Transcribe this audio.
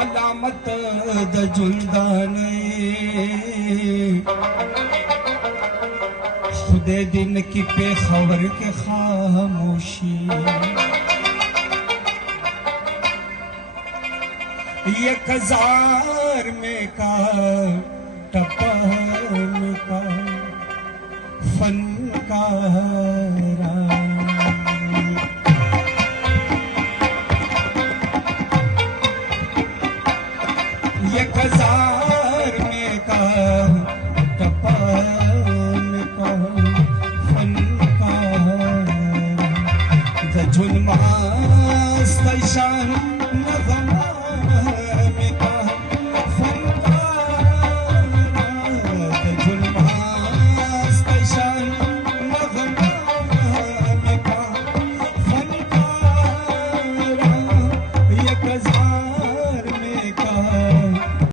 अलामत द जुल्दाने खुदे दिन की पे खबर के खामोशी ये कजार में का टपन का फनकारा